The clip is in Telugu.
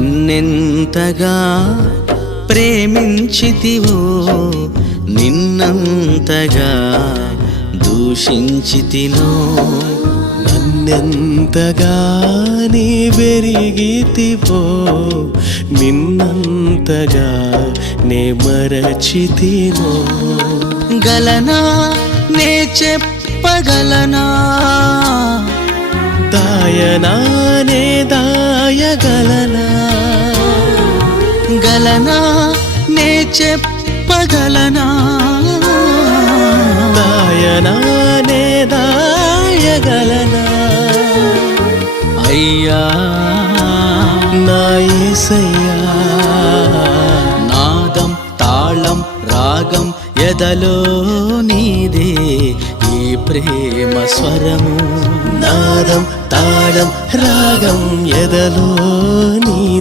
నన్నెంతగా ప్రేమించితివో నిన్నంతగా దూషించితినో నన్నెంతగా నీ పెరిగితివో నిన్నంతగా నే మరచితినో గలనా నే చెప్పగలనా దాయనా నే దాయగలనా గలనా నే చెప్పగలనా దాయనా నే దాయగలనా అయ్యా నా యేసయ్యా నాదం తాళం రాగం ఎదలో నీదే ఈ ప్రేమ స్వరము నాదం తాళం రాగం ఎదలో నీ